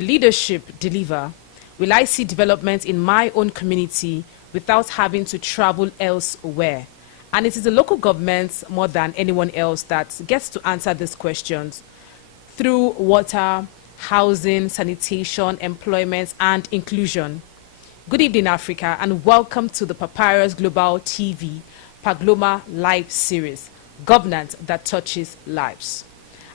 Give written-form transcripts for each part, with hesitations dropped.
leadership deliver? Will I see development in my own community without having to travel elsewhere? And it is the local governments more than anyone else that gets to answer these questions through water, housing, sanitation, employment, and inclusion. Good evening, Africa, and welcome to the Papyrus Global TV Paglogma Live Series, Governance that Touches Lives.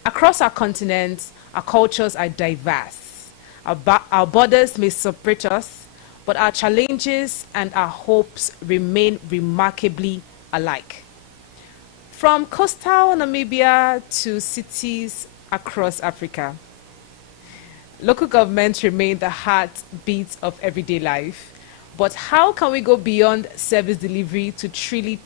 Across our continent, our cultures are diverse. Our borders may separate us, but our challenges and our hopes remain remarkably alike. From coastal Namibia to cities across Africa, local governments remain the heartbeat of everyday life. But how can we go beyond service delivery to truly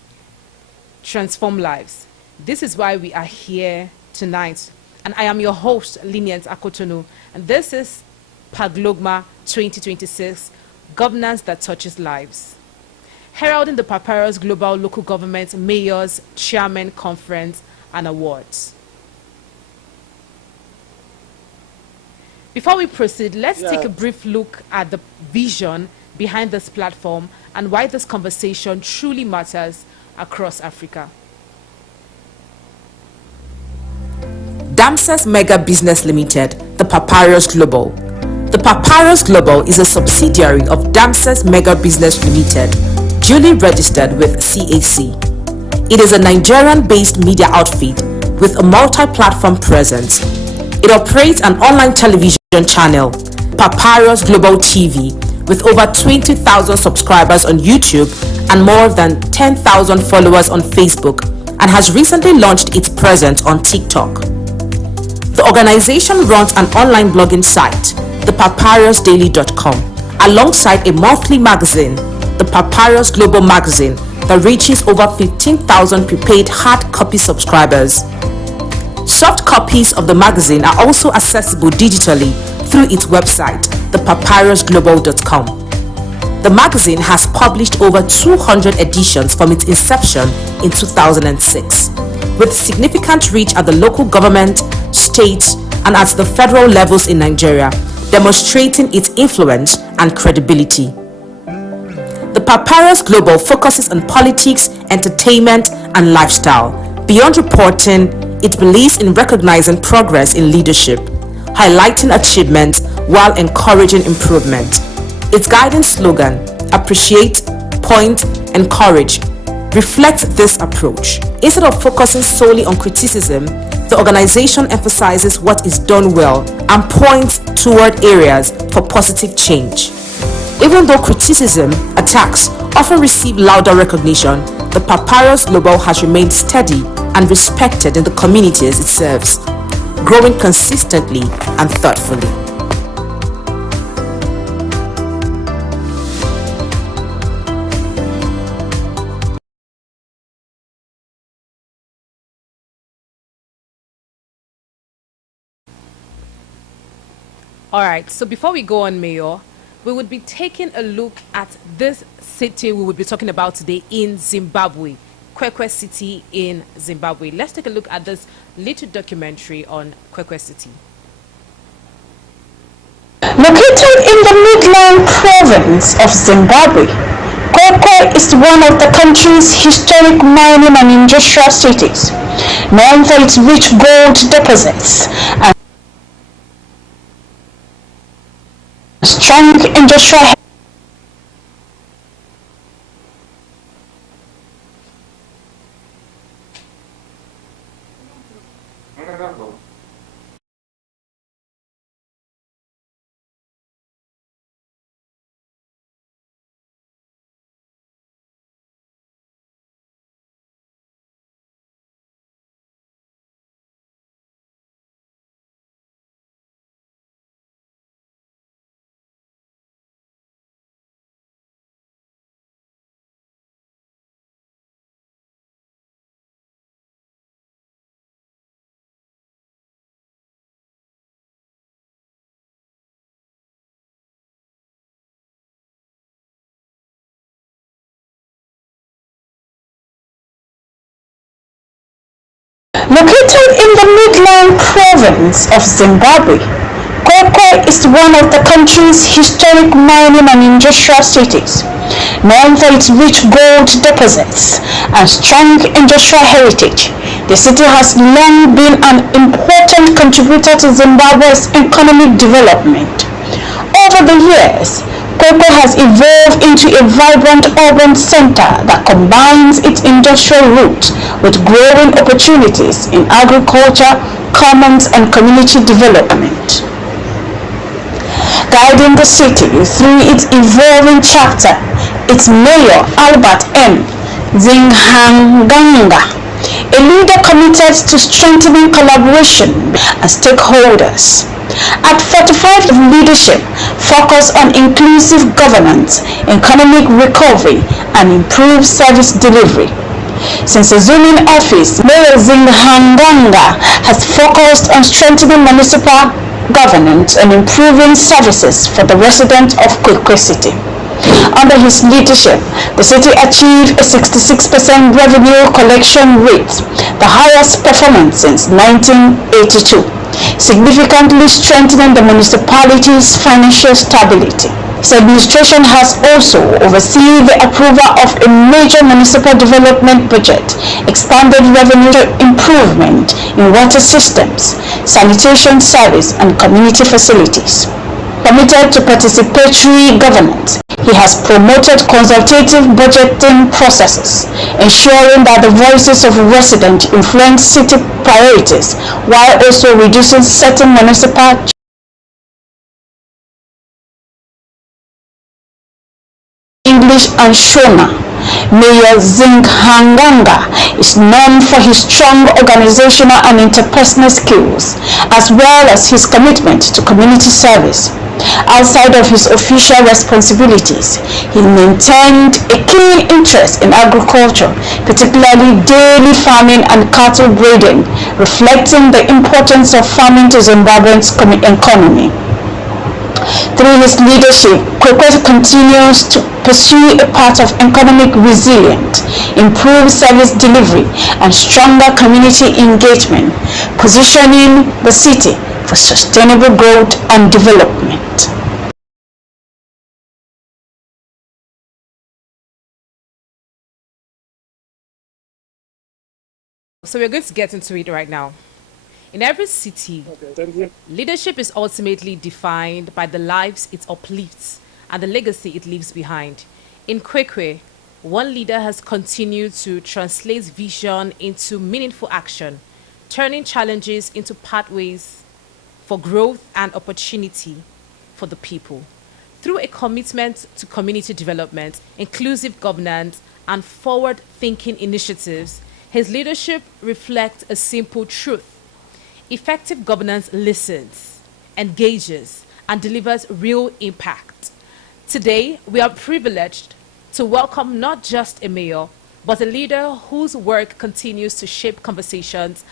transform lives? This is why we are here tonight. And I am your host, Lenient Akotonu, and this is Paglogma 2026, Governance that Touches Lives. Heralding the Papyrus Global Local Government Mayors Chairman Conference and Awards. Before we proceed, let's take a brief look at the vision behind this platform and why this conversation truly matters across Africa. Damses Mega Business Limited, the Papyrus Global. The Papyrus Global is a subsidiary of Damses Mega Business Limited, duly registered with CAC. It is a Nigerian-based media outfit with a multi-platform presence. It operates an online television channel, Papyrus Global TV, with over 20,000 subscribers on YouTube and more than 10,000 followers on Facebook, and has recently launched its presence on TikTok. The organization runs an online blogging site, thepapyrusdaily.com, alongside a monthly magazine, the Papyrus Global Magazine, that reaches over 15,000 prepaid hard copy subscribers. Soft copies of the magazine are also accessible digitally through its website, thepapyrusglobal.com. The magazine has published over 200 editions from its inception in 2006, with significant reach at the local government, state, and at the federal levels in Nigeria, demonstrating its influence and credibility. The Papyrus Global focuses on politics, entertainment, and lifestyle. Beyond reporting, it believes in recognizing progress in leadership, highlighting achievement while encouraging improvement. Its guiding slogan, "Appreciate, Point, Encourage," reflects this approach. Instead of focusing solely on criticism, the organization emphasizes what is done well and points toward areas for positive change. Even though criticism, attacks often receive louder recognition, the Papyrus Global has remained steady and respected in the communities it serves, growing consistently and thoughtfully. All right, so before we go on, Mayor, we would be taking a look at this city we would be talking about today in Zimbabwe, KWEKWE City in Zimbabwe. Let's take a look at this little documentary on KWEKWE City. Located in the Midland province of Zimbabwe, KWEKWE is one of the country's historic mining and industrial cities, known for its rich gold deposits and strong industrial Located in the Midland province of Zimbabwe, KWEKWE is one of the country's historic mining and industrial cities. Known for its rich gold deposits and strong industrial heritage, the city has long been an important contributor to Zimbabwe's economic development. Over the years, KWEKWE has evolved into a vibrant urban center that combines its industrial roots with growing opportunities in agriculture, commerce, and community development. Guiding the city through its evolving chapter, its mayor, Albert M. ZINHANGA, a leader committed to strengthening collaboration and stakeholders. At 45 of leadership, focus on inclusive governance, economic recovery, and improved service delivery. Since assuming office, Mayor ZINHANGA has focused on strengthening municipal governance and improving services for the residents of KWEKWE City. Under his leadership, the city achieved a 66% revenue collection rate, the highest performance since 1982, significantly strengthening the municipality's financial stability. His administration has also overseen the approval of a major municipal development budget, expanded revenue improvement in water systems, sanitation service, and community facilities. Committed to participatory governance, he has promoted consultative budgeting processes, ensuring that the voices of residents influence city priorities, while also reducing certain municipal English and Shona. Mayor ZINHANGA is known for his strong organizational and interpersonal skills, as well as his commitment to community service. Outside of his official responsibilities, he maintained a keen interest in agriculture, particularly dairy farming and cattle breeding, reflecting the importance of farming to Zimbabwe's economy. Through his leadership, KWEKWE continues to pursue a path of economic resilience, improved service delivery, and stronger community engagement, positioning the city for sustainable growth and development. So we're going to get into it right now. In every city, leadership is ultimately defined by the lives it uplifts and the legacy it leaves behind. In KWEKWE, one leader has continued to translate vision into meaningful action, turning challenges into pathways for growth and opportunity for the people. Through a commitment to community development, inclusive governance, and forward-thinking initiatives, his leadership reflects a simple truth. Effective governance listens, engages, and delivers real impact. Today, we are privileged to welcome not just a mayor, but a leader whose work continues to shape conversations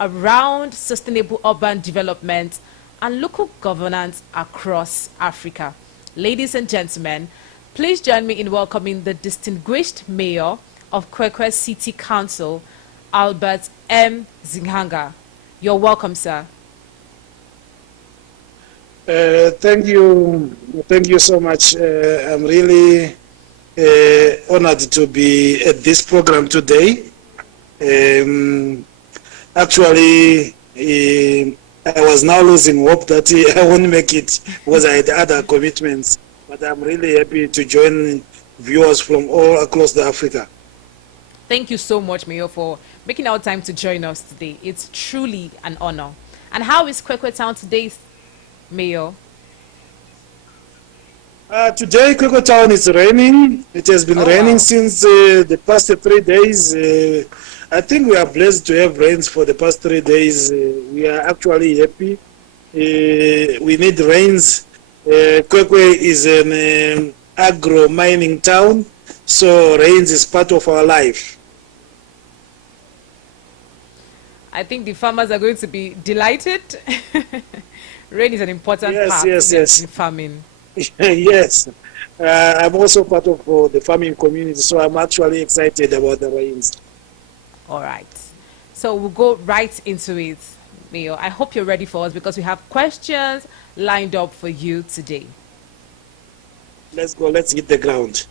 around sustainable urban development and local governance across Africa. Ladies and gentlemen, please join me in welcoming the distinguished mayor of KWEKWE City Council, Albert M. ZINHANGA. You're welcome, sir. Thank you so much. I'm really honored to be at this program today. Actually, I was now losing hope that I won't make it because I had other commitments, but I'm really happy to join viewers from all across Africa. Thank you so much, Mayor, for making our time to join us today. It's truly an honor. And how is KWEKWE Town today, Mayor? Today, KWEKWE Town is raining. It has been raining since the past 3 days. I think we are blessed to have rains for the past 3 days. We are actually happy. We need rains. KWEKWE is an agro-mining town, so rains is part of our life. I think the farmers are going to be delighted. Rain is an important part in farming. Yes. I'm also part of the farming community, so I'm actually excited about the rains. All right. So we'll go right into it. Mayor, I hope you're ready for us because we have questions lined up for you today. Let's go. Let's hit the ground.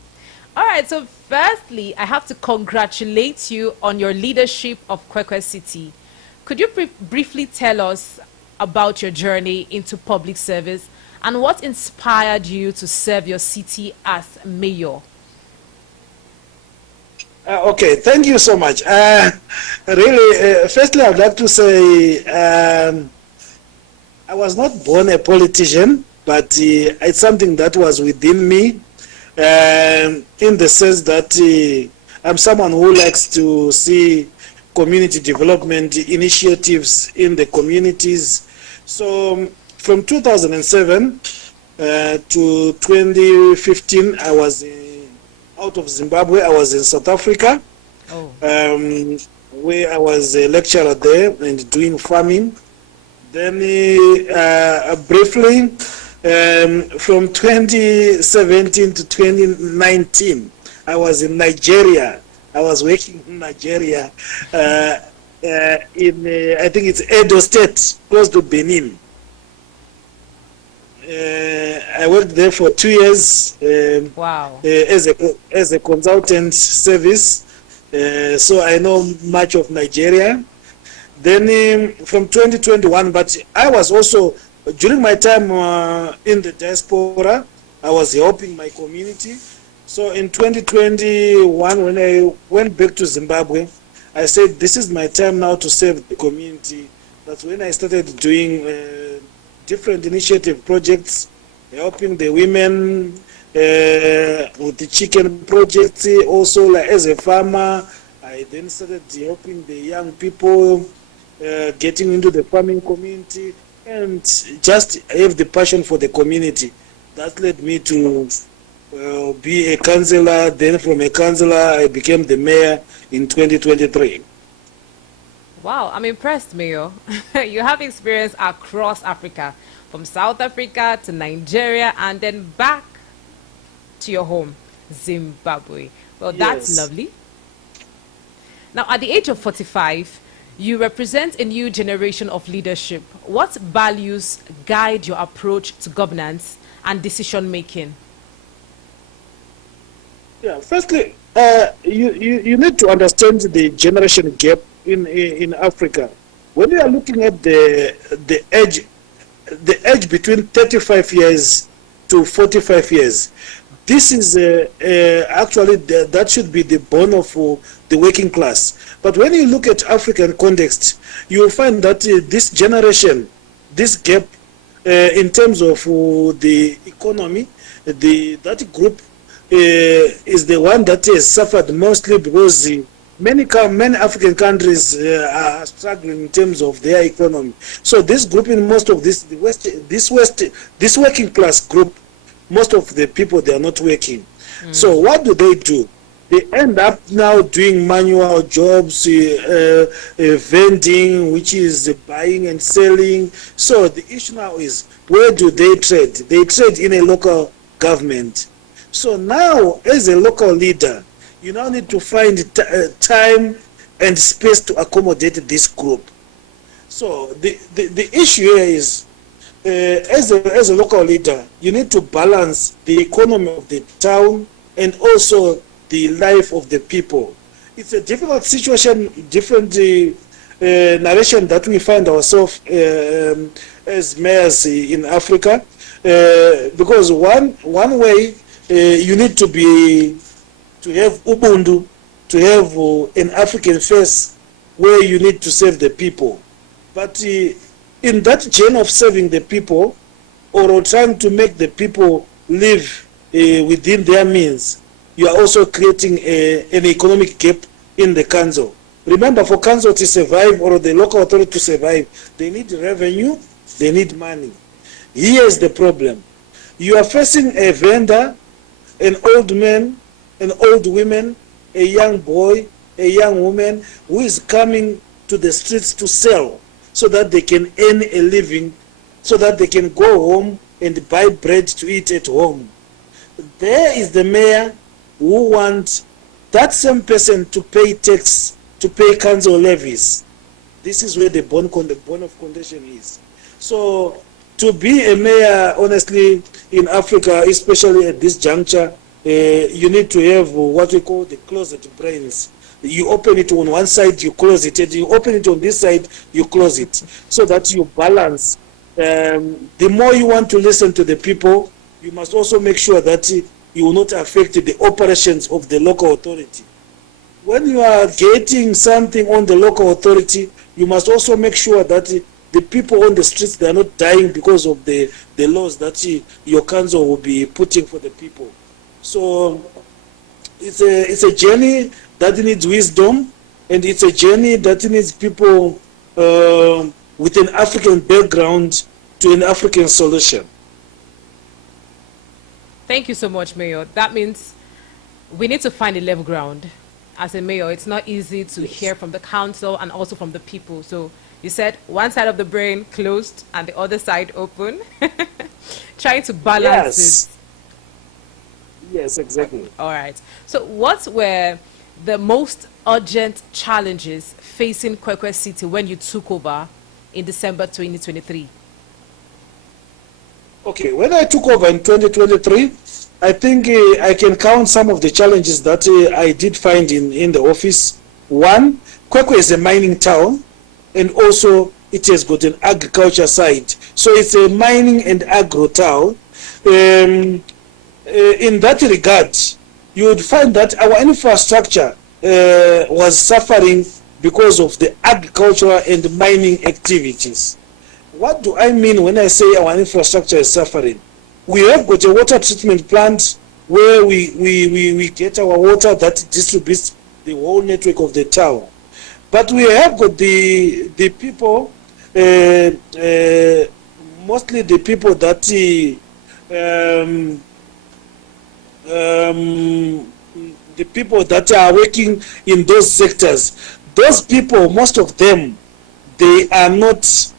All right, so firstly, I have to congratulate you on your leadership of KWEKWE City. Could you briefly tell us about your journey into public service and what inspired you to serve your city as mayor? Okay, thank you so much. Really, firstly, I'd like to say I was not born a politician, but it's something that was within me, in the sense that I'm someone who likes to see community development initiatives in the communities. So from 2007 to 2015, I was out of Zimbabwe. I was in South Africa, where I was a lecturer there and doing farming. Then briefly, from 2017 to 2019, I was in Nigeria. I was working in Nigeria, I think it's Edo State, close to Benin. I worked there for 2 years. Wow. As a consultant service, so I know much of Nigeria. Then from 2021, but I was also, during my time in the diaspora, I was helping my community. So in 2021, when I went back to Zimbabwe, I said, this is my time now to serve the community. That's when I started doing different initiative projects, helping the women with the chicken project. Also, like, as a farmer, I then started helping the young people getting into the farming community and just have the passion for the community. That led me to be a councillor. Then from a councillor, I became the mayor in 2023. Wow, I'm impressed, Mayor. You have experience across Africa, from South Africa to Nigeria, and then back to your home, Zimbabwe. Well, that's Yes. lovely. Now, at the age of 45, you represent a new generation of leadership. What values guide your approach to governance and decision making? Yeah, firstly, you need to understand the generation gap in Africa. When you are looking at the age between 35 years to 45 years, this is actually that should be the bone of the working class. But when you look at African context, you will find that this generation, this gap in terms of the economy, that group is the one that has suffered mostly because many African countries are struggling in terms of their economy. So this group, in most of this working class group, most of the people, they are not working. So what do? They end up now doing manual jobs, vending, which is buying and selling. So the issue now is, where do they trade? They trade in a local government. So now, as a local leader, you now need to find time and space to accommodate this group. So the issue here is, as a local leader, you need to balance the economy of the town and also the life of the people. It's a difficult situation, different narration that we find ourselves as mayors in Africa, because one way you need to have Ubuntu, to have an African face where you need to serve the people. But in that chain of serving the people, or trying to make the people live within their means, you are also creating an economic gap in the council. Remember, for council to survive, or the local authority to survive, they need revenue, they need money. Here's the problem. You are facing a vendor, an old man, an old woman, a young boy, a young woman who is coming to the streets to sell so that they can earn a living, so that they can go home and buy bread to eat at home. There is the mayor who wants that same person to pay tax, to pay council levies. This is where the bone of contention is. So to be a mayor, honestly, in Africa, especially at this juncture, you need to have what we call the closet brains. You open it on one side, you close it, and you open it on this side, you close it, so that you balance. The more you want to listen to the people, you must also make sure that you will not affect the operations of the local authority. When you are getting something on the local authority, you must also make sure that the people on the streets, they are not dying because of the laws that your council will be putting for the people. So it's a journey that needs wisdom, and it's a journey that needs people with an African background to an African solution. Thank you so much, Mayor. That means we need to find a level ground. As a mayor, it's not easy to hear from the council and also from the people. So you said one side of the brain closed and the other side open. Trying to balance it. Yes, exactly. All right. So what were the most urgent challenges facing KWEKWE City when you took over in December 2023? Okay, when I took over in 2023, I think I can count some of the challenges that I did find in the office. One, KWEKWE is a mining town, and also it has got an agriculture side. So it's a mining and agro town. In that regard, you would find that our infrastructure was suffering because of the agricultural and mining activities. What do I mean when I say our infrastructure is suffering? We have got a water treatment plant where we get our water that distributes the whole network of the town. But we have got the people, mostly the people that the people that are working in those sectors. Those people, most of them, they are not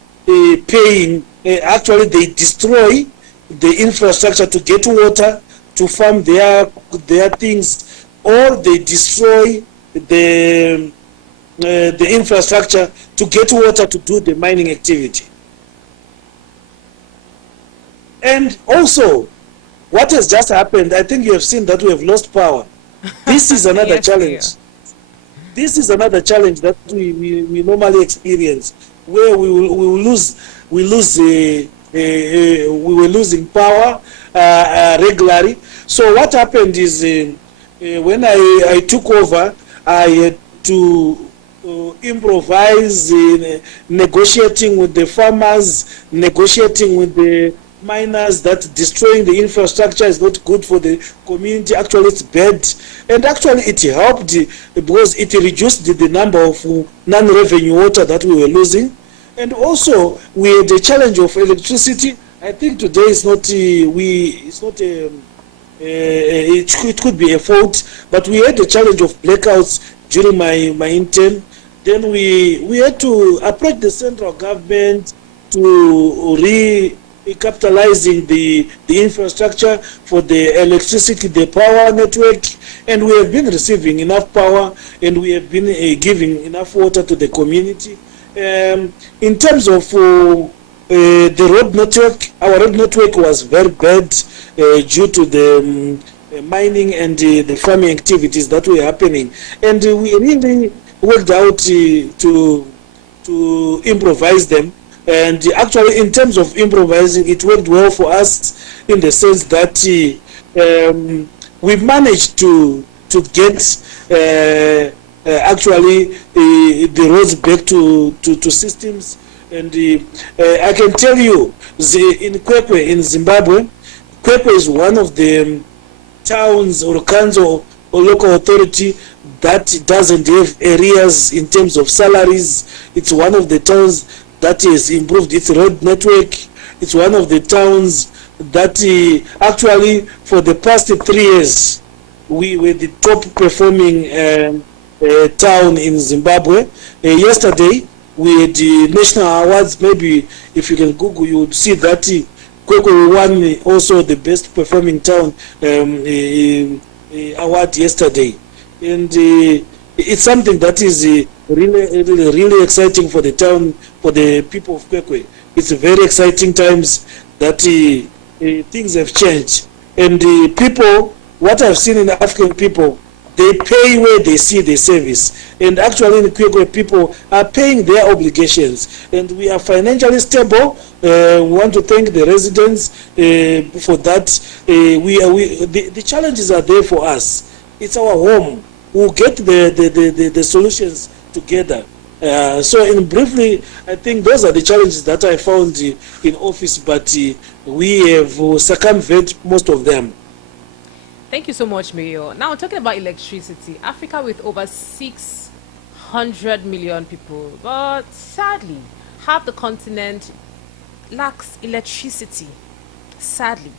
paying. Actually, they destroy the infrastructure to get water to farm their things, or they destroy the infrastructure to get water to do the mining activity. And also, what has just happened, I think you have seen that we have lost power. This is another Yes, challenge. dear. This is another challenge that we normally experience, where we were losing power regularly. So what happened is when I took over, I had to improvise in negotiating with the farmers, negotiating with the miners, that destroying the infrastructure is not good for the community. Actually, it's bad, and actually it helped because it reduced the number of non-revenue water that we were losing. And also we had the challenge of electricity. I think today is not it could be a fault, but we had the challenge of blackouts during my intern. Then we had to approach the central government to recapitalizing the infrastructure for the electricity, the power network, and we have been receiving enough power, and we have been giving enough water to the community. In terms of the road network, our road network was very bad due to the mining and the farming activities that were happening, and we really worked out to improvise them. And actually, in terms of improvising, it worked well for us in the sense that we managed to get actually the roads back to systems. And I can tell you, in KWEKWE, in Zimbabwe, KWEKWE is one of the towns or council or local authority that doesn't have areas in terms of salaries. It's one of the towns that has improved its road network. It's one of the towns that actually for the past 3 years we were the top performing town in Zimbabwe. Yesterday we had the national awards. Maybe if you can Google, you would see that KWEKWE won also the best performing town award yesterday. And it's something that is really exciting for the town, for the people of KWEKWE. It's very exciting times that things have changed. And the people, what I've seen in African people, they pay where they see the service. And actually in KWEKWE, people are paying their obligations. And we are financially stable. We want to thank the residents for that. The challenges are there for us. It's our home. We'll get the solutions together. So in briefly, I think those are the challenges that I found in office, but we have circumvented most of them. Thank you so much, Mayor. Now, talking about electricity, Africa with over 600 million people, but sadly, half the continent lacks electricity. Sadly.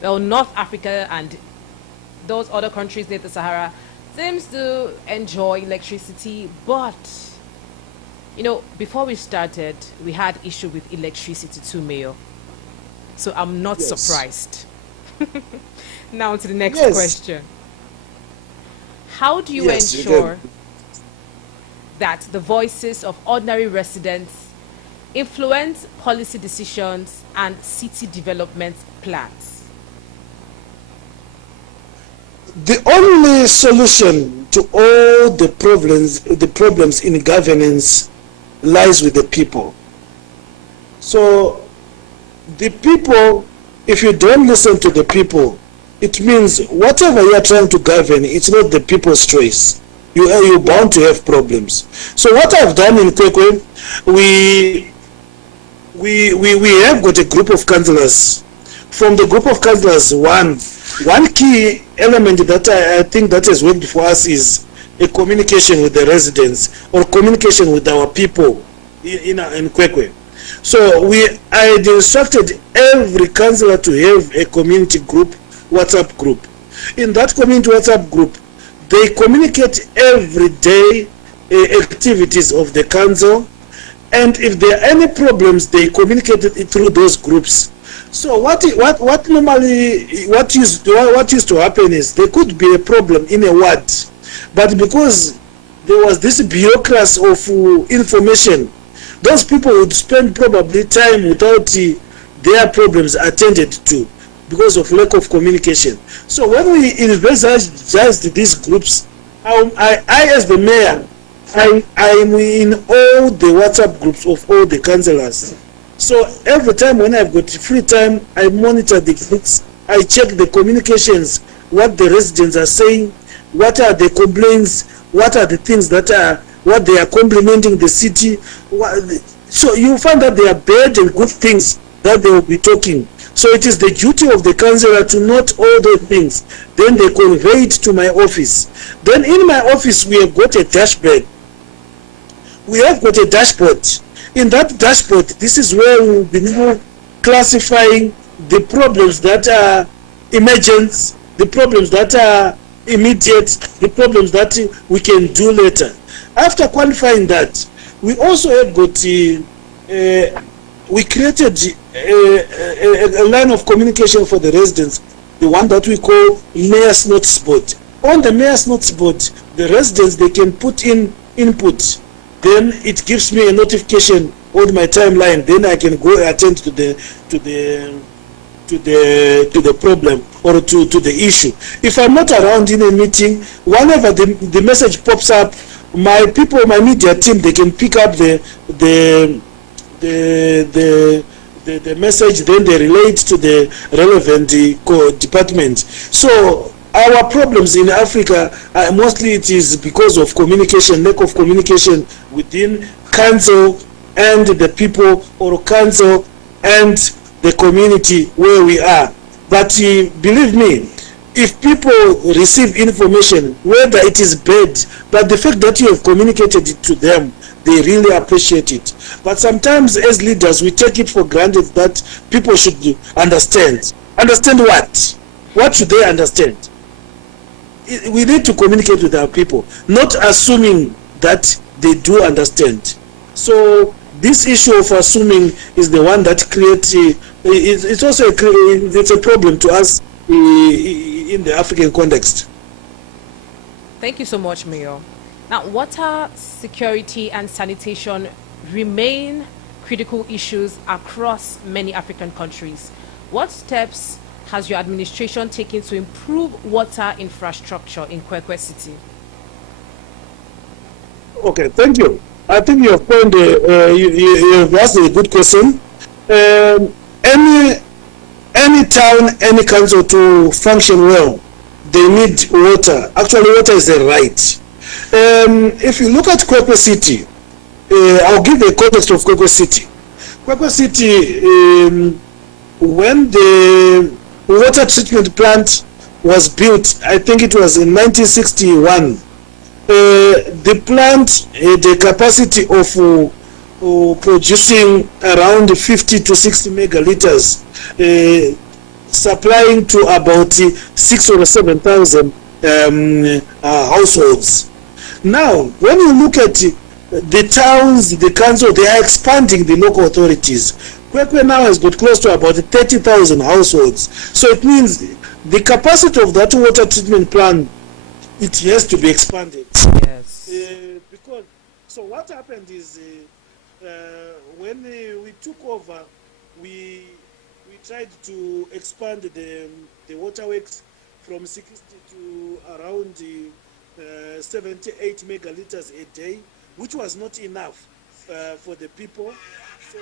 Well, North Africa and those other countries near the Sahara seems to enjoy electricity, but you know, before we started, we had issue with electricity too, Mayor. So I'm not surprised. Now to the next question. How do you ensure that the voices of ordinary residents influence policy decisions and city development plans? The only solution to all the problems in governance lies with the people. So the people, if you don't listen to the people, it means whatever you are trying to govern, it's not the people's choice. You're bound to have problems. So what I've done in KWEKWE, we have got a group of councillors. From the group of councillors, one key element that I think that has worked for us is a communication with the residents or communication with our people in KWEKWE. So I had instructed every councillor to have a community group, WhatsApp group. In that community WhatsApp group, they communicate every day activities of the council, and if there are any problems, they communicate it through those groups. So what used to happen is there could be a problem in a ward, but because there was this bureaucracy of information, those people would spend probably time without their problems attended to because of lack of communication. So when we envisaged these groups, I as the mayor, I am in all the WhatsApp groups of all the councillors. So every time when I've got free time, I monitor the groups, I check the communications, what the residents are saying, what are the complaints, what are the things that are, what they are complimenting the city. So you find that there are bad and good things that they will be talking. So it is the duty of the councillor to note all those things. Then they convey it to my office. Then in my office, we have got a dashboard. We have got a dashboard. In that dashboard, this is where we will be now classifying the problems that are emergent, the problems that are immediate, the problems that we can do later. After qualifying that, we also have got we created a line of communication for the residents, the one that we call Mayor's Notes Board. On the Mayor's Notes Board, the residents, they can put in input. Then it gives me a notification on my timeline. Then I can go attend to the problem or to the issue. If I'm not around in a meeting, whenever the message pops up, my people, my media team, they can pick up the message, then they relate to the relevant department. So our problems in Africa, mostly it is because of communication, lack of communication within council and the people, or council and the community where we are. But believe me, if people receive information, whether it is bad, but the fact that you have communicated it to them, they really appreciate it. But sometimes as leaders, we take it for granted that people should understand. Understand what? What should they understand? We need to communicate with our people, not assuming that they do understand. So this issue of assuming is the one that creates, it's also it's a problem to us in the African context. Thank you so much, Mayor. Now, water security and sanitation remain critical issues across many African countries. What steps has your administration taken to improve water infrastructure in KWEKWE City? Okay, thank you. I think you have you have asked a good question. Any town, any council to function well, they need water. Actually, water is a right. If you look at KWEKWE City, I'll give the context of KWEKWE City. KWEKWE City, when the water treatment plant was built, I think it was in 1961. The plant had a capacity of producing around 50 to 60 megaliters, supplying to about 6,000 or 7,000 households. Now, when you look at the towns, the council, they are expanding the local authorities. KWEKWE now has got close to about 30,000 households. So it means the capacity of that water treatment plant, it has to be expanded. Yes. Because so what happened is when we took over, we tried to expand the waterworks from 60 to around 78 megaliters a day, which was not enough for the people. So,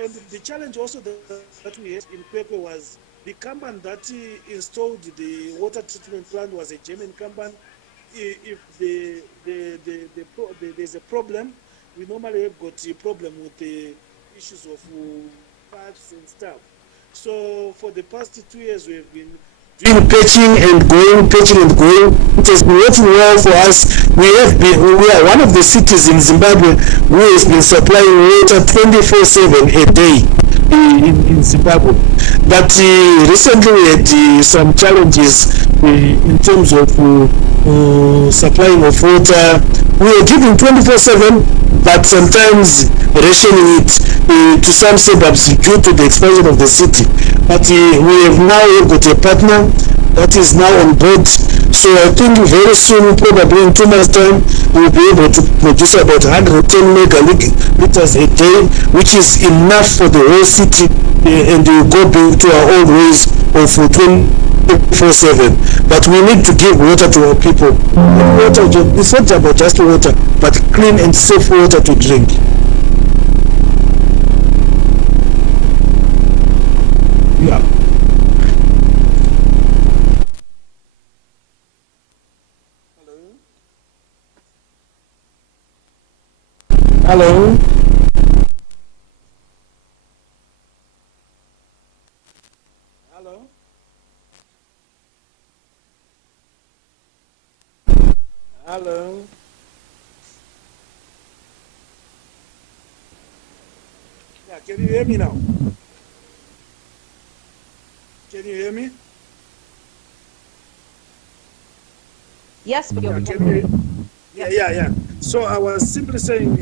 and the challenge also that we had in KWEKWE was the company that installed the water treatment plant was a German company. If there's a problem, we normally have got a problem with the issues of pipes and stuff. So for the past 2 years, we have been doing patching and going. It has been working well for us. We are one of the cities in Zimbabwe who has been supplying water 24/7 a day in Zimbabwe. But recently we had some challenges in terms of supplying of water. We are giving 24/7, but sometimes rationing it to some suburbs due to the expansion of the city. But we have now got a partner that is now on board. So I think very soon, probably in 2 months' time, we'll be able to produce about 110 megaliters a day, which is enough for the whole city, and we'll go back to our old ways of 24/7. But we need to give water to our people. Water, it's not about just water, but clean and safe water to drink. Yeah. Hello. Hello. Hello. Yeah, can you hear me now? Can you hear me? Yes, but Yeah. So I was simply saying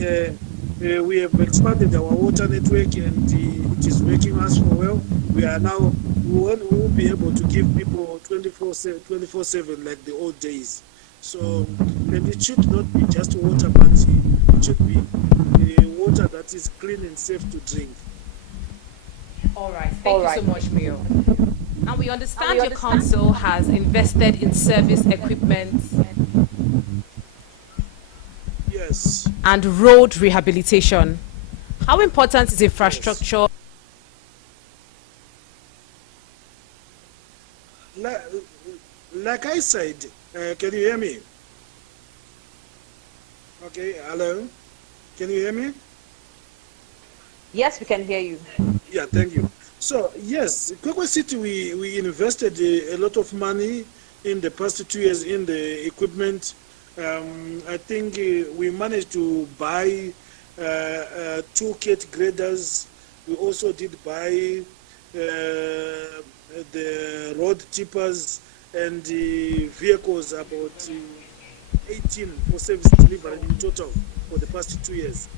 we have expanded our water network and it is working as well. We will be able to give people 24/7 like the old days. So, and it should not be just water, but it should be water that is clean and safe to drink. All right. Thank you so much, Mayor. And we understand your council has invested in service equipment. Yes. And road rehabilitation. How important is infrastructure? Like I said, can you hear me? Okay, hello. Can you hear me? Yes, we can hear you. Yeah, thank you. So, yes, KWEKWE City, we invested a lot of money in the past 2 years in the equipment. I think we managed to buy 2 cat graders. We also did buy the road tippers and the vehicles, about 18 for service delivery in total for the past 2 years.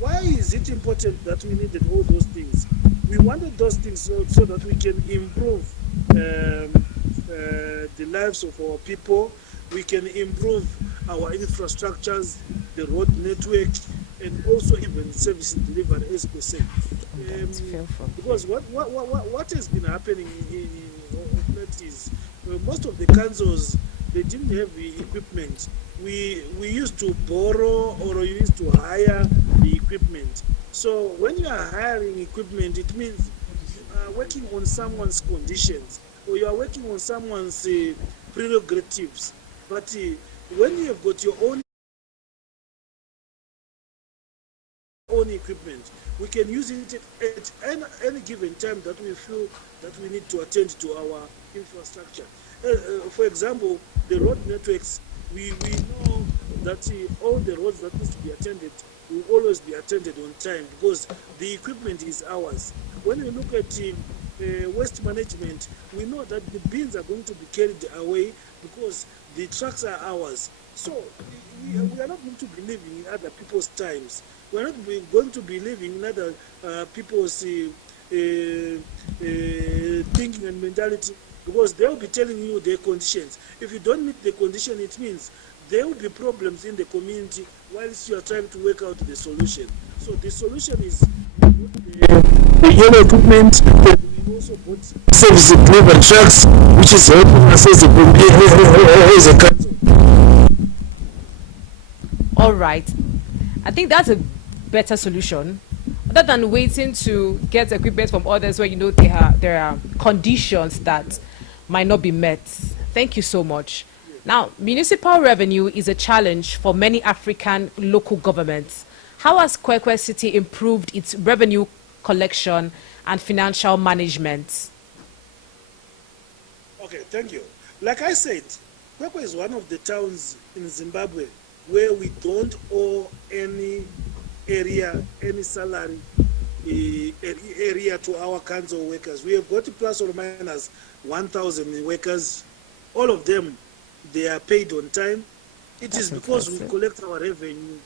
Why is it important that we needed all those things? We wanted those things so that we can improve the lives of our people. we can improve our infrastructures, the road network, and also even service delivery, as per se. Because what has been happening of late is most of the councils, they didn't have the equipment. We used to borrow or we used to hire the equipment. So when you are hiring equipment, it means you are working on someone's conditions or you are working on someone's prerogatives. But when you have got your own equipment, we can use it at any given time that we feel that we need to attend to our infrastructure. For example, the road networks, we know that all the roads that need to be attended will always be attended on time because the equipment is ours. When we look at waste management, we know that the bins are going to be carried away because the trucks are ours. So we are not going to be living in other people's times. We are not going to be living in other people's thinking and mentality because they will be telling you their conditions. If you don't meet the condition, it means there will be problems in the community whilst you are trying to work out the solution. So the solution is the yellow equipment. We also bought service delivery trucks, which is helping us as a council. All right, I think that's a better solution other than waiting to get equipment from others where you know there are conditions that might not be met. Thank you so much. Now, municipal revenue is a challenge for many African local governments. How has KWEKWE City improved its revenue collection and financial management? Okay, thank you. Like I said, KWEKWE is one of the towns in Zimbabwe where we don't owe any area, any salary area to our council workers. We have got plus or minus 1,000 workers. All of them, they are paid on time. It is because we collect our revenue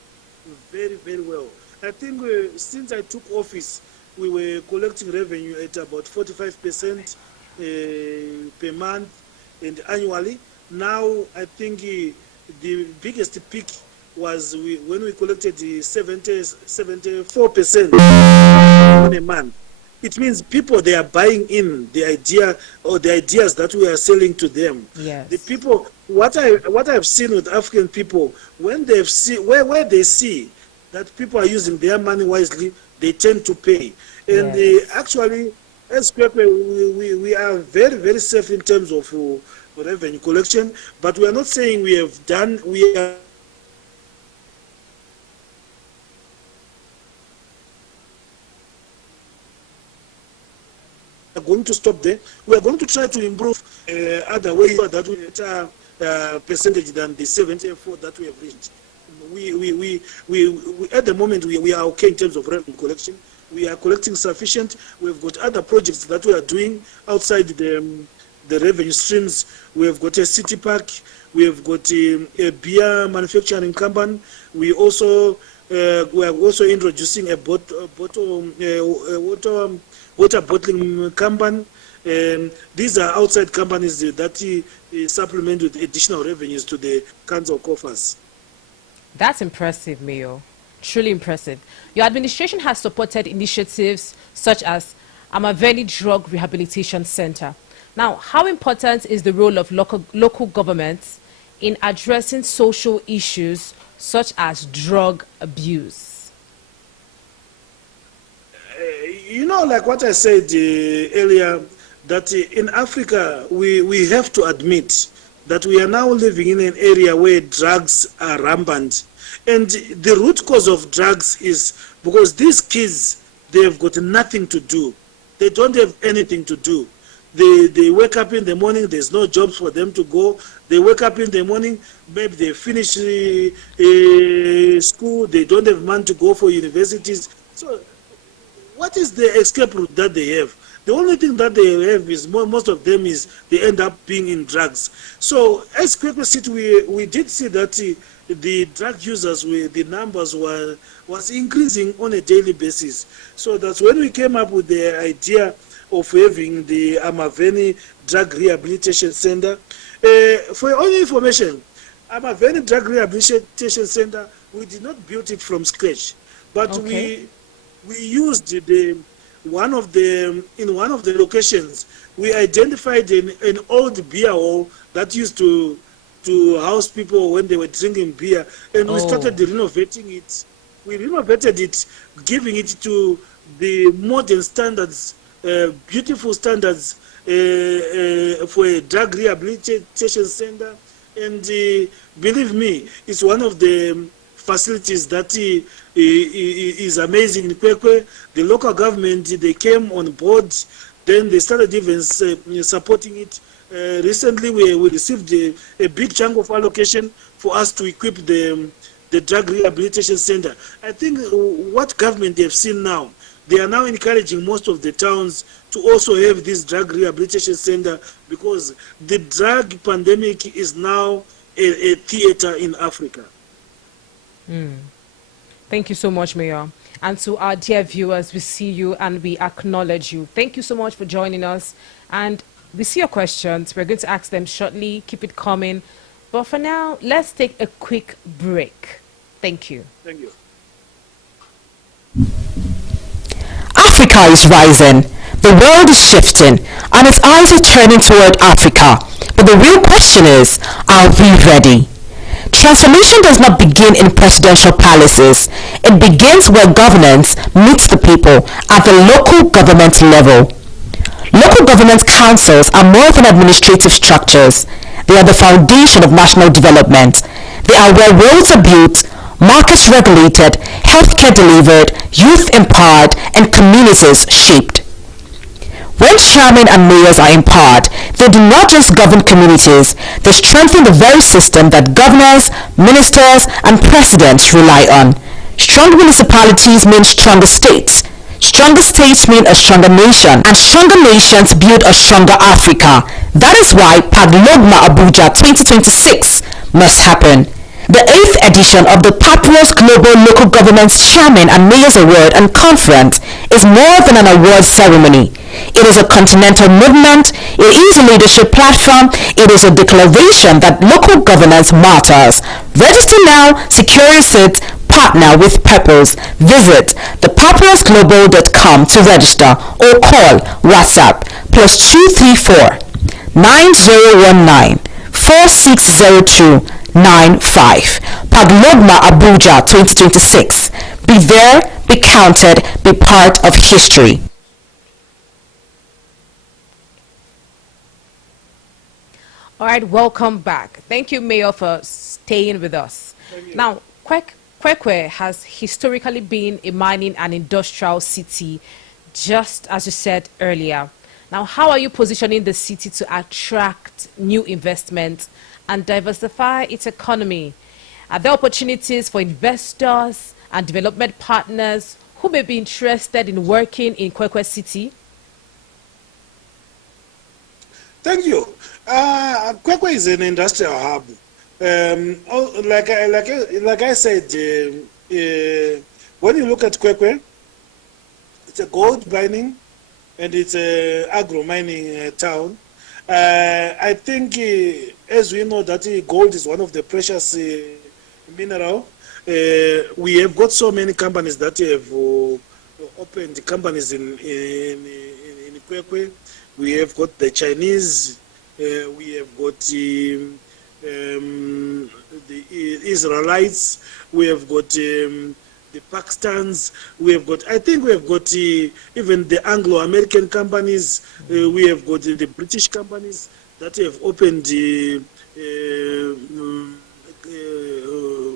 very, very well. I think since I took office, we were collecting revenue at about 45% per month and annually. Now, I think the biggest peak was when we collected the 74% on a month. It means people, they are buying in the idea or the ideas that we are selling to them. Yes. The people, what I've seen with African people, when they see where they see that people are using their money wisely, they tend to pay. And yes. Actually, as KWEKWE, we are very, very safe in terms of revenue collection, but we are not saying we are going to stop there. We are going to try to improve other ways that we better percentage than the 74 that we have reached. We at the moment we are okay in terms of revenue collection. We are collecting sufficient. We've got other projects that we are doing outside the revenue streams. We have got a city park. We have got a beer manufacturing company. We are also introducing a water bottling company. These are outside companies that supplement with additional revenues to the council coffers. That's impressive, Mayor. Truly impressive. Your administration has supported initiatives such as Amaveni Drug Rehabilitation Center. Now, how important is the role of local governments in addressing social issues such as drug abuse? You know, like what I said earlier, that in Africa, we have to admit that we are now living in an area where drugs are rampant. And the root cause of drugs is because these kids, they have got nothing to do. They don't have anything to do. They wake up in the morning, there's no jobs for them to go. They wake up in the morning, maybe they finish school, they don't have money to go for universities. So what is the escape route that they have? The only thing that they have is most of them is they end up being in drugs. So as KWEKWE City, we did see that the drug users, the numbers was increasing on a daily basis. So that's when we came up with the idea of having the Amaveni Drug Rehabilitation Center. For your own information, Amaveni Drug Rehabilitation Center, we did not build it from scratch, but Okay. we used in one of the locations. We identified an old beer hall that used to house people when they were drinking beer, and we started renovating it. We renovated it, giving it to the modern standards, beautiful standards for a drug rehabilitation center. And believe me, it's one of the facilities that is amazing in KWEKWE. The local government, they came on board, then they started even supporting it. Recently, we received a big chunk of allocation for us to equip the drug rehabilitation center. I think what government they have seen now, they are now encouraging most of the towns to also have this drug rehabilitation center, because the drug pandemic is now a theater in Africa. Thank you so much, Mayor. And to our dear viewers, we see you and we acknowledge you. Thank you so much for joining us. And we see your questions. We're going to ask them shortly. Keep it coming. But for now, let's take a quick break. Thank you. Thank you. Africa is rising, the world is shifting, and its eyes are turning toward Africa. But the real question is, are we ready? Transformation does not begin in presidential palaces. It begins where governance meets the people at the local government level. Local government councils are more than administrative structures. They are the foundation of national development. They are where roads are built, markets regulated, healthcare delivered, youth empowered, and communities shaped. When chairmen and mayors are empowered, they do not just govern communities, they strengthen the very system that governors, ministers, and presidents rely on. Strong municipalities mean stronger states. Stronger states mean a stronger nation, and stronger nations build a stronger Africa. That is why Paglogma Abuja 2026 must happen. The 8th edition of the Papyrus Global Local Governments Chairman and Mayors Award and Conference is more than an award ceremony. It is a continental movement, it is a leadership platform, it is a declaration that local governance matters. Register now, secure your seat, partner with Purpose. Visit thepapyrusglobal.com to register or call WhatsApp +234 9019 4602 95. Paglogma Abuja 2026. Be there, be counted, be part of history. All right, welcome back. Thank you, Mayor, for staying with us. Now, KWEKWE has historically been a mining and industrial city, just as you said earlier. Now, how are you positioning the city to attract new investment and diversify its economy? Are there opportunities for investors and development partners who may be interested in working in KWEKWE City? Thank you. KWEKWE is an industrial hub. Like I said, when you look at KWEKWE, it's a gold mining and it's a agro mining town. I think, as we know, that gold is one of the precious mineral. We have got so many companies that have opened companies in KWEKWE. We have got the Chinese. We have got the Israelites. We have got the Pakistans. We have got, I think we have got even the Anglo-American companies. We have got the British companies that have opened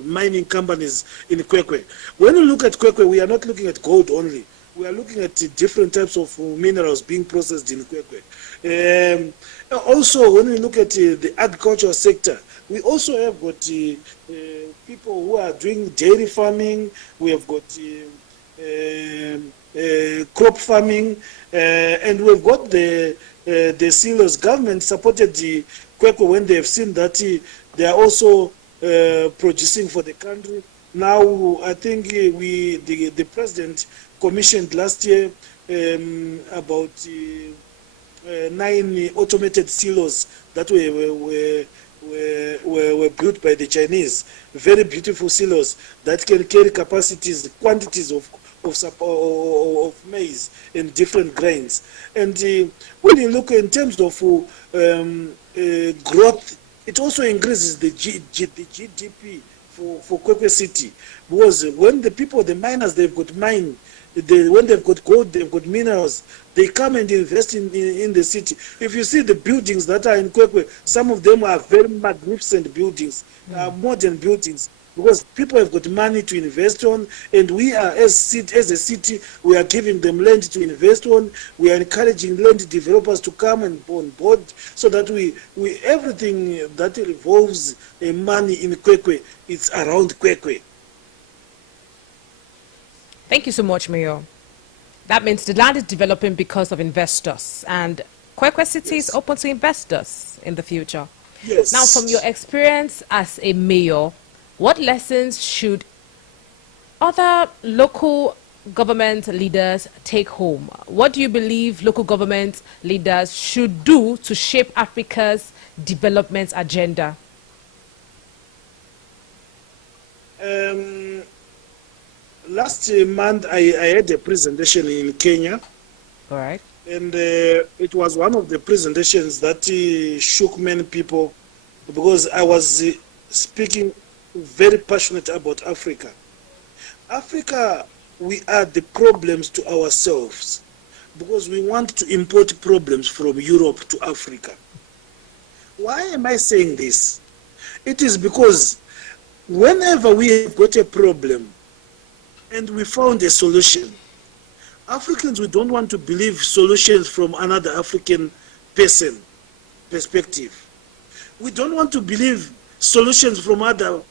mining companies in KWEKWE. When you look at KWEKWE, we are not looking at gold only. We are looking at different types of minerals being processed in KWEKWE. Also, when we look at the agricultural sector, we also have got people who are doing dairy farming. We have got crop farming, and we've got the silos. Government supported the KWEKWE when they have seen that they are also producing for the country. Now, I think the president commissioned last year about 9 automated silos that were were built by the Chinese. Very beautiful silos that can carry capacities, quantities of maize in different grains. And when you look in terms of growth, it also increases the GDP for KWEKWE City, because when the people, the miners, they've got mine, when they've got gold, they've got minerals, they come and invest in the city. If you see the buildings that are in KWEKWE, some of them are very magnificent buildings, modern buildings, because people have got money to invest on, and we are, as a city, we are giving them land to invest on. We are encouraging land developers to come and on board, so that we everything that involves money in KWEKWE, it's around KWEKWE. Thank you so much, Mayor. That means the land is developing because of investors, and KWEKWE City is open to investors in the future. Yes. Now, from your experience as a mayor, what lessons should other local government leaders take home? What do you believe local government leaders should do to shape Africa's development agenda? Last month, I had a presentation in Kenya. All right. And it was one of the presentations that shook many people, because I was speaking very passionate about Africa. Africa, we are the problems to ourselves, because we want to import problems from Europe to Africa. Why am I saying this? It is because whenever we have got a problem and we found a solution, Africans, we don't want to believe solutions from another African perspective. We don't want to believe solutions from other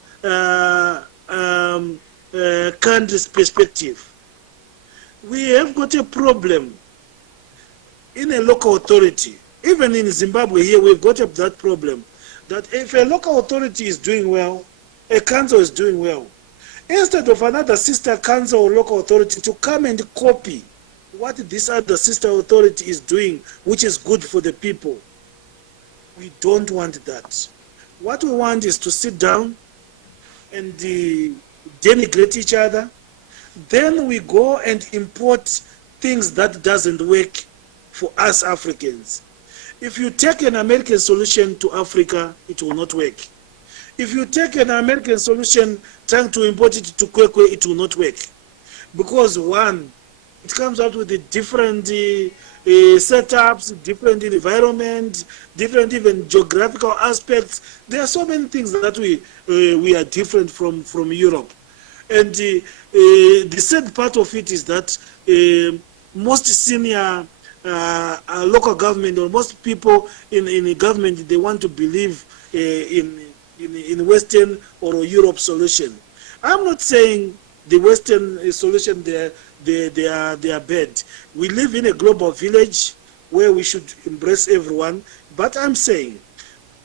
countries' perspective. We have got a problem in a local authority. Even in Zimbabwe here, we've got that problem, that if a local authority is doing well, a council is doing well, instead of another sister council or local authority to come and copy what this other sister authority is doing, which is good for the people, we don't want that. What we want is to sit down and denigrate each other. Then we go and import things that doesn't work for us Africans. If you take an American solution to Africa, it will not work. If you take an American solution trying to import it to KWEKWE, it will not work. Because one, it comes out with the different setups, different environment, different even geographical aspects. There are so many things that we are different from Europe. And the sad part of it is that most senior local government, or most people in government, they want to believe in Western or Europe solution. I'm not saying the Western solution they are bad. We live in a global village where we should embrace everyone. But I'm saying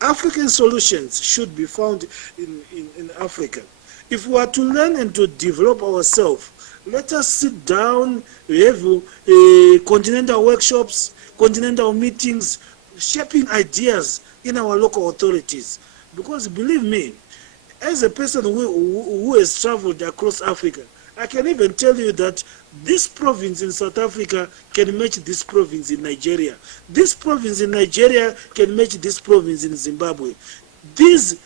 African solutions should be found in Africa. If we are to learn and to develop ourselves, let us sit down, we have continental workshops, continental meetings, shaping ideas in our local authorities. Because believe me, as a person who has traveled across Africa, I can even tell you that this province in South Africa can match this province in Nigeria. This province in Nigeria can match this province in Zimbabwe. These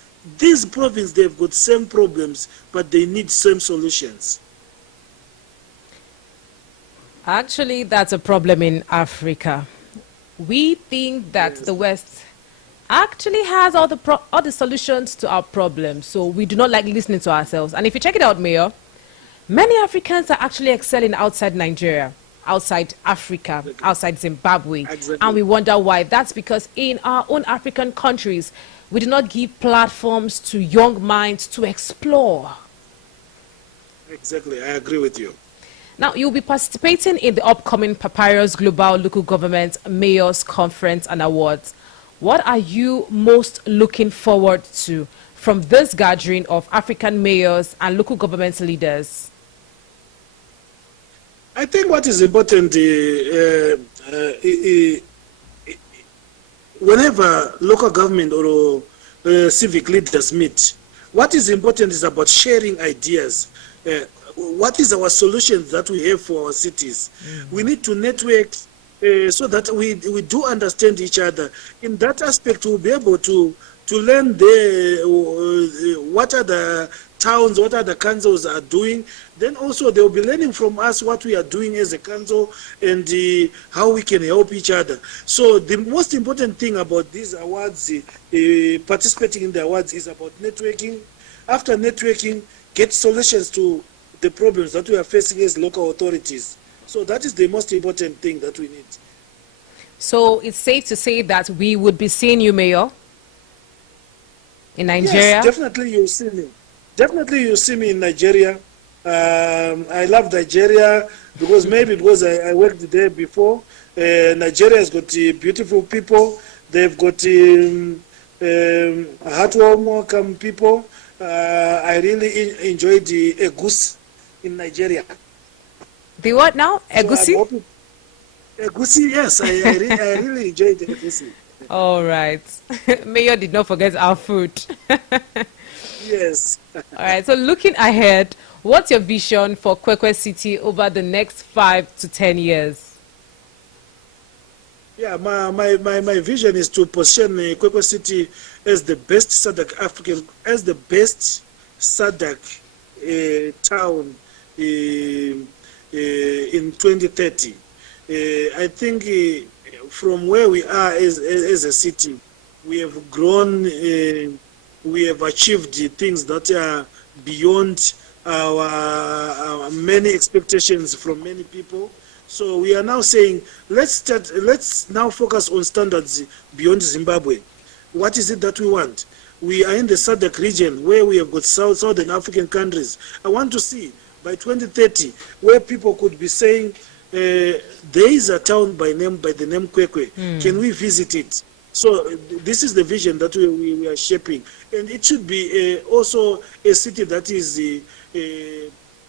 provinces, they've got same problems, but they need same solutions. Actually, that's a problem in Africa. We think that the West actually has all the solutions to our problems, so we do not like listening to ourselves. And if you check it out, Mayor, many Africans are actually excelling outside Nigeria, outside Africa, outside Zimbabwe. Exactly. And we wonder why. That's because in our own African countries, we do not give platforms to young minds to explore. Exactly, I agree with you. Now, you'll be participating in the upcoming Papyrus Global Local Government Mayors Conference and Awards. What are you most looking forward to from this gathering of African mayors and local government leaders? I think what is important, whenever local government or civic leaders meet. What is important is about sharing ideas. What is our solutions that we have for our cities? We need to network so that we do understand each other. In that aspect, we'll be able to learn what are the towns, what are the councils are doing. Then also they'll be learning from us what we are doing as a council and how we can help each other. So the most important thing about these awards, participating in the awards, is about networking. After networking, get solutions to the problems that we are facing as local authorities. So that is the most important thing that we need. So it's safe to say that we would be seeing you, Mayor, in Nigeria? Yes, definitely you'll see me. Definitely you'll see me in Nigeria. I love Nigeria because I worked there before. Nigeria has got beautiful people. They've got heartwarming people. I really enjoyed the egusi in Nigeria. The what now? Egusi? So egusi, yes. I really enjoyed the egusi. All right. Mayor did not forget our food. Yes. All right. So looking ahead, what's your vision for KWEKWE City over the next 5 to 10 years? Yeah, my vision is to position KWEKWE City as the best SADC town in 2030. I think from where we are as a city, we have grown, we have achieved things that are beyond our many expectations from many people. So we are now saying, let's now focus on standards beyond Zimbabwe. What is it that we want? We are in the SADC region where we have got Southern African countries. I want to see by 2030 where people could be saying, there is a town by the name KWEKWE. Can we visit it? So this is the vision that we are shaping. And it should be also a city that is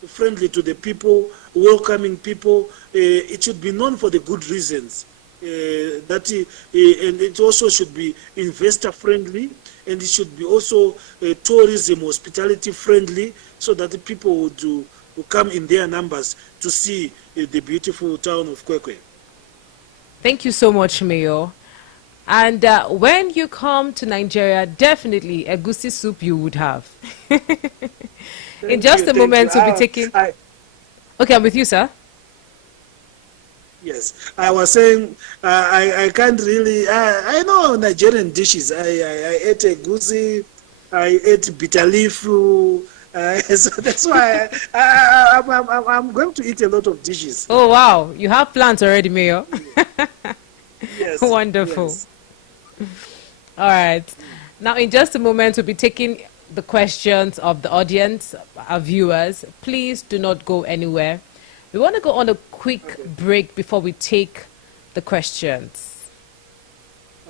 friendly to the people, welcoming people. It should be known for the good reasons. And it also should be investor friendly, and it should be also tourism, hospitality friendly, so that the people will come in their numbers to see the beautiful town of KWEKWE. Thank you so much, Mayor. And when you come to Nigeria, definitely a egusi soup you would have. In just a moment, we'll be taking... Okay, I'm with you, sir. Yes, I was saying I can't really... I know Nigerian dishes. I ate egusi, I ate bitter leaf. So that's why I'm going to eat a lot of dishes. Oh, wow. You have plans already, Mayor. Yes. Wonderful. Yes. All right. Now, in just a moment, we'll be taking the questions of the audience, our viewers. Please do not go anywhere. We want to go on a quick break before we take the questions.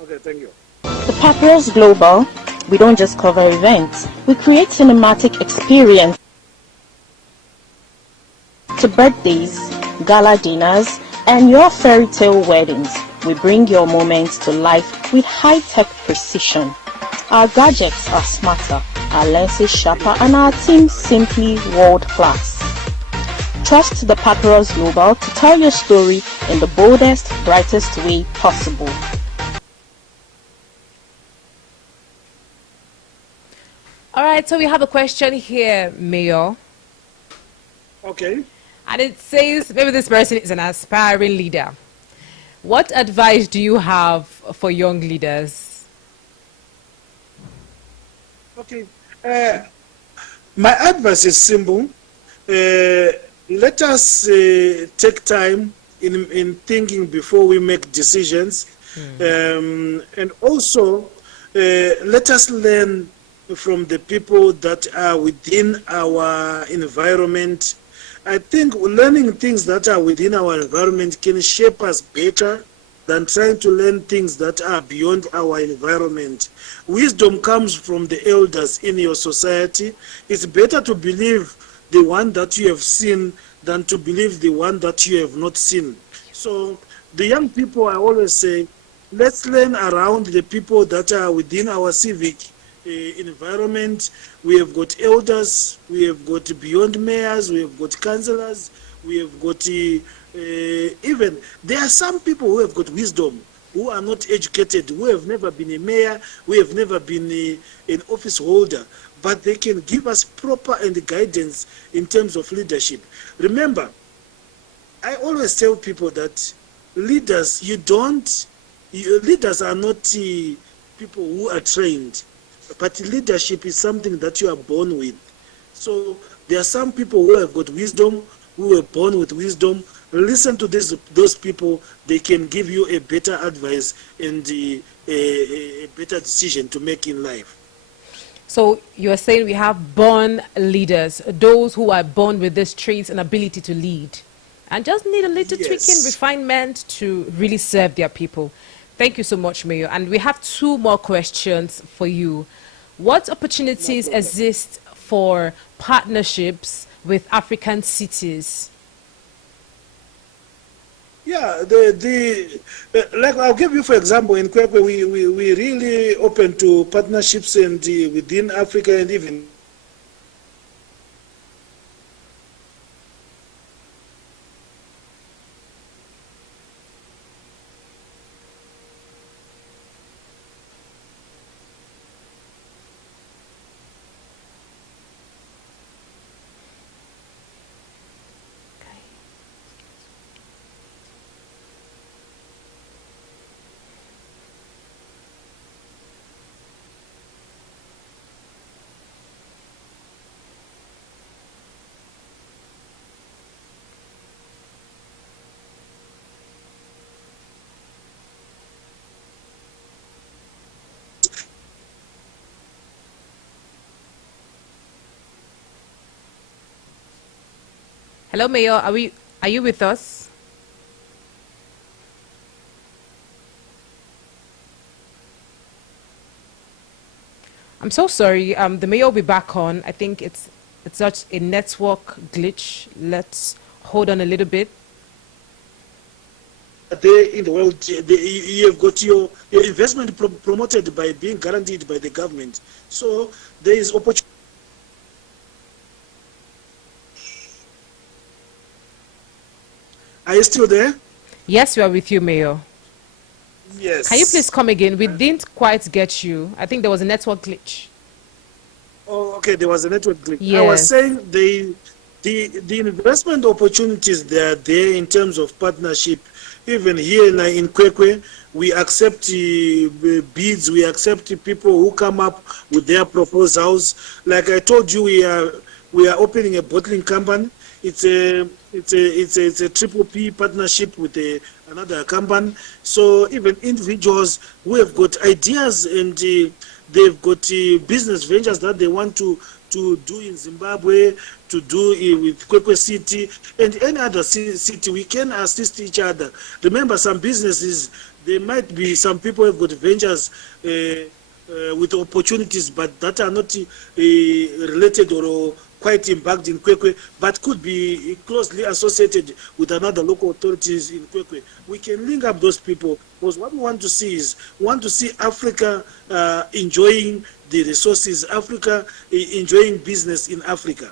Okay, thank you. The Papyrus Global, we don't just cover events, we create cinematic experience to birthdays, gala dinners, and your fairy tale weddings. We bring your moments to life with high-tech precision. Our gadgets are smarter, our lenses sharper, and our team simply world-class. Trust the Papyrus Global to tell your story in the boldest, brightest way possible. All right, so we have a question here, Mayor. Okay. And it says, maybe this person is an aspiring leader. What advice do you have for young leaders? Okay. My advice is simple. Let us take time in thinking before we make decisions. And also, let us learn from the people that are within our environment. I think learning things that are within our environment can shape us better than trying to learn things that are beyond our environment. Wisdom comes from the elders in your society. It's better to believe the one that you have seen than to believe the one that you have not seen. So the young people, I always say, let's learn around the people that are within our civic environment, we have got elders, we have got beyond mayors, we have got councillors, we have got even, there are some people who have got wisdom, who are not educated, who have never been a mayor, who have never been an office holder, but they can give us proper and guidance in terms of leadership. Remember, I always tell people that leaders, leaders are not people who are trained, but leadership is something that you are born with. So there are some people who have got wisdom, who were born with wisdom. Listen to those people. They can give you a better advice and a better decision to make in life. So you're saying we have born leaders, those who are born with this traits and ability to lead, and just need a little tweaking, refinement to really serve their people. Thank you so much, Mayor. And we have two more questions for you. What opportunities exist for partnerships with African cities? Yeah, like I'll give you, for example, in KWEKWE, we really open to partnerships and within Africa and even Hello, Mayor. Are you with us? I'm so sorry. The mayor will be back on. I think it's such a network glitch. Let's hold on a little bit. There in the world, you have got your investment promoted by being guaranteed by the government. So there is opportunity. Are you still there? Yes, we are with you, Mayor. Yes. Can you please come again? We didn't quite get you. I think there was a network glitch. Oh, okay. There was a network glitch. Yes. I was saying the investment opportunities they are there in terms of partnership. Even here in KWEKWE, we accept bids. We accept people who come up with their proposals. Like I told you, we are opening a bottling company. It's a triple P partnership with another company. So even individuals who have got ideas and they've got business ventures that they want to do in Zimbabwe, to do with KWEKWE City and any other city, we can assist each other. Remember, some businesses, there might be some people have got ventures with opportunities, but that are not related or quite embarked in KWEKWE, but could be closely associated with another local authorities in KWEKWE. We can link up those people, because what we want to see is, we want to see Africa enjoying the resources, Africa enjoying business in Africa.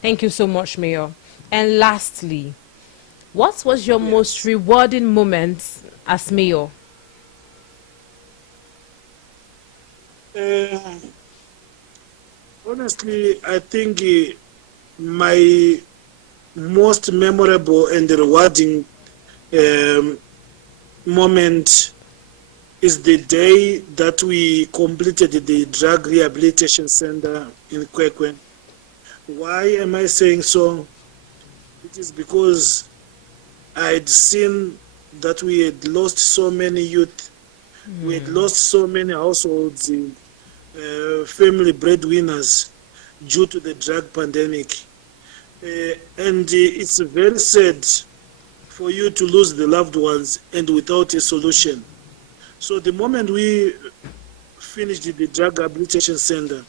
Thank you so much, Mayor. And lastly, what was your most rewarding moment as Mayor? Honestly, I think my most memorable and rewarding moment is the day that we completed the drug rehabilitation center in KWEKWE. Why am I saying so? It is because I had seen that we had lost so many youth, we had lost so many households, family breadwinners due to the drug pandemic. And it's very sad for you to lose the loved ones and without a solution. So the moment we finished the drug rehabilitation center,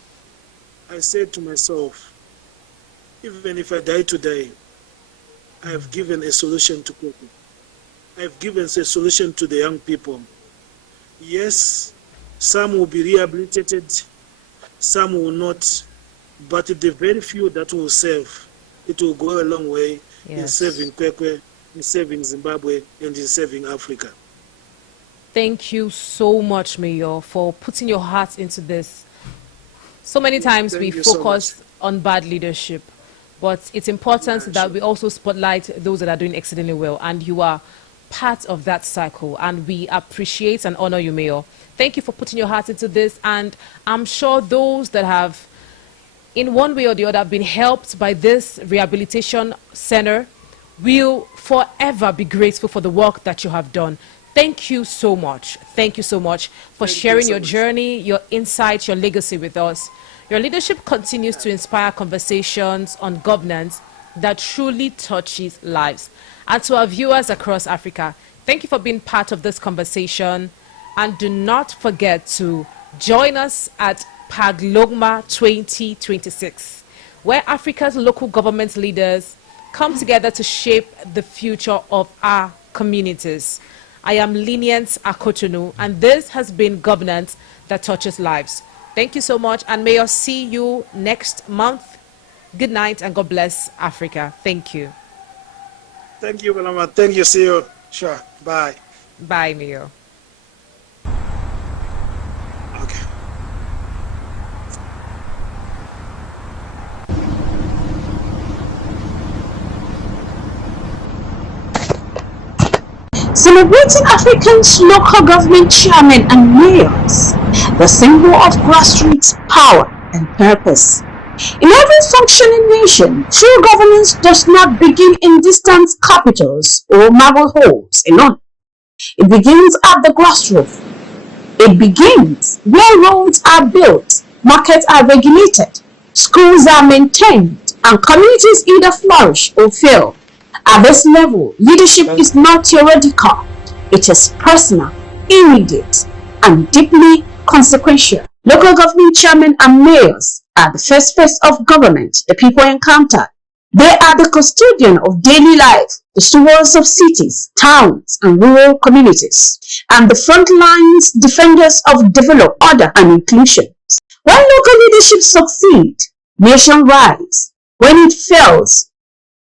I said to myself, even if I die today, I have given a solution to people. I have given a solution to the young people. Yes, Some will be rehabilitated, some will not. But the very few that will serve, it will go a long way in saving KWEKWE, in saving Zimbabwe, and in saving Africa. Thank you so much, Mayor, for putting your heart into this. So many times we focus on bad leadership, but it's important that we also spotlight those that are doing exceedingly well, and you are part of that cycle, and we appreciate and honor you, Mayor. Thank you for putting your heart into this, and I'm sure those that have, in one way or the other, been helped by this rehabilitation center will forever be grateful for the work that you have done. Thank you so much. Thank you so much for sharing your journey, your insights, your legacy with us. Your leadership continues to inspire conversations on governance that truly touches lives. And to our viewers across Africa, thank you for being part of this conversation. And do not forget to join us at Paglogma 2026, where Africa's local government leaders come together to shape the future of our communities. I am Lenient Akotunu, and this has been Governance That Touches Lives. Thank you so much, and may I see you next month. Good night, and God bless Africa. Thank you. Thank you, Malama. Thank you. See you. Sure. Bye. Bye, Mayor. Okay. Celebrating Africans' local government chairmen and mayors, the symbol of grassroots power and purpose. In every functioning nation, true governance does not begin in distant capitals or marble halls alone. It begins at the grassroots. It begins where roads are built, markets are regulated, schools are maintained, and communities either flourish or fail. At this level, leadership is not theoretical. It is personal, immediate, and deeply consequential. Local government chairmen and mayors are the first phase of government the people encounter. They are the custodian of daily life, the stewards of cities, towns, and rural communities, and the front lines defenders of developed order and inclusion. When local leadership succeeds, nation rise. When it fails,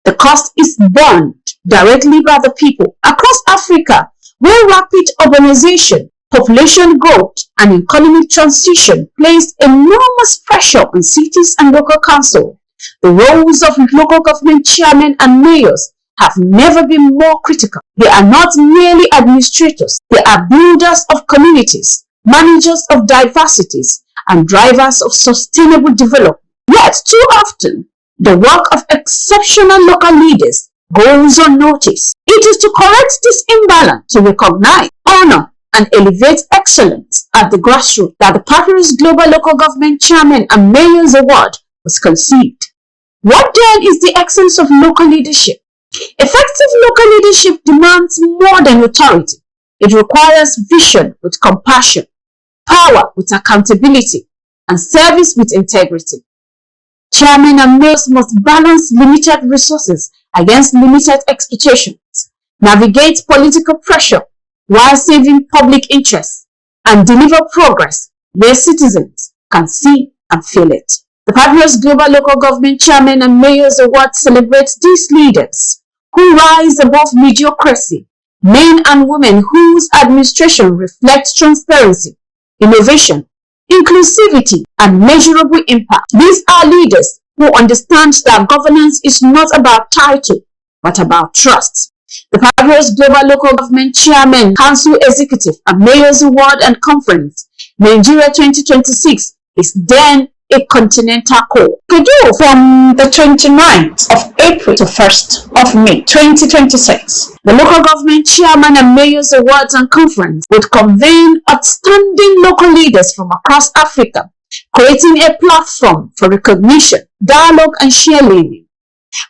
the cost is borne directly by the people. Across Africa, where rapid urbanization, population growth, and economic transition place enormous pressure on cities and local council, the roles of local government chairmen and mayors have never been more critical. They are not merely administrators. They are builders of communities, managers of diversities, and drivers of sustainable development. Yet, too often, the work of exceptional local leaders goes unnoticed. It is to correct this imbalance, to recognize, honor, and elevate excellence at the grassroots that the Papyrus Global Local Government Chairman and Mayors Award was conceived. What then is the essence of local leadership? Effective local leadership demands more than authority. It requires vision with compassion, power with accountability, and service with integrity. Chairmen and mayors must balance limited resources against limited expectations, navigate political pressure while saving public interests, and deliver progress where citizens can see and feel it. The Papyrus Global Local Government Chairman and Mayors Award celebrates these leaders who rise above mediocrity, men and women whose administration reflects transparency, innovation, inclusivity, and measurable impact. These are leaders who understand that governance is not about title, but about trust. The Papyrus Global Local Government Chairman, Council Executive, and Mayors Award and Conference, Nigeria 2026, is then a continental call. Scheduled from the 29th of April to 1st of May 2026, the Local Government Chairman and Mayors Awards and Conference would convene outstanding local leaders from across Africa, creating a platform for recognition, dialogue, and share learning.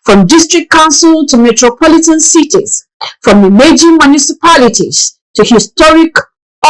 From district council to metropolitan cities, from emerging municipalities to historic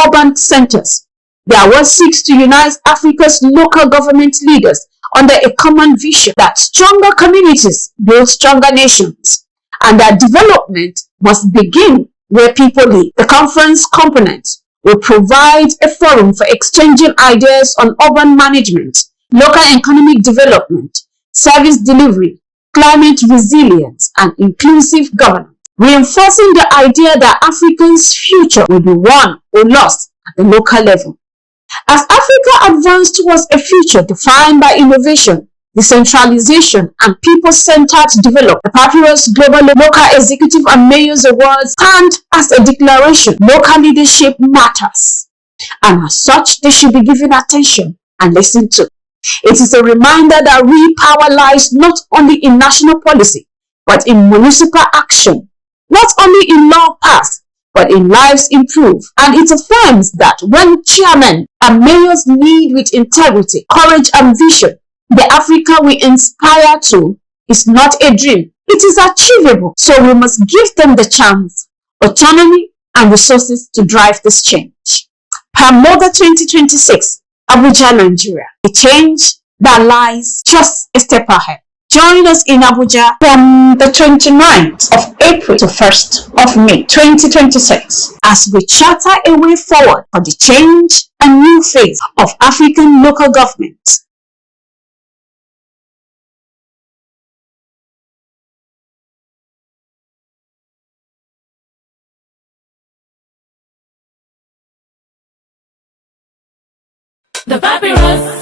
urban centers, the award seeks to unite Africa's local government leaders under a common vision that stronger communities build stronger nations, and that development must begin where people live. The conference component will provide a forum for exchanging ideas on urban management, local economic development, service delivery, climate resilience, and inclusive governance, reinforcing the idea that Africa's future will be won or lost at the local level. As Africa advances towards a future defined by innovation, decentralization, and people-centered development, the Papyrus Global Local Executive and Mayors Awards stand as a declaration local leadership matters, and as such, they should be given attention and listened to. It is a reminder that real power lies not only in national policy, but in municipal action, not only in law passed, but in lives improved. And it affirms that when chairmen and mayors lead with integrity, courage, and vision, the Africa we inspire to is not a dream. It is achievable. So we must give them the chance, autonomy, and resources to drive this change. Paglogma 2026, Abuja, Nigeria. A change that lies just a step ahead. Join us in Abuja from the 29th of April to 1st of May 2026 as we charter a way forward for the change and new phase of African local government. The Papyrus.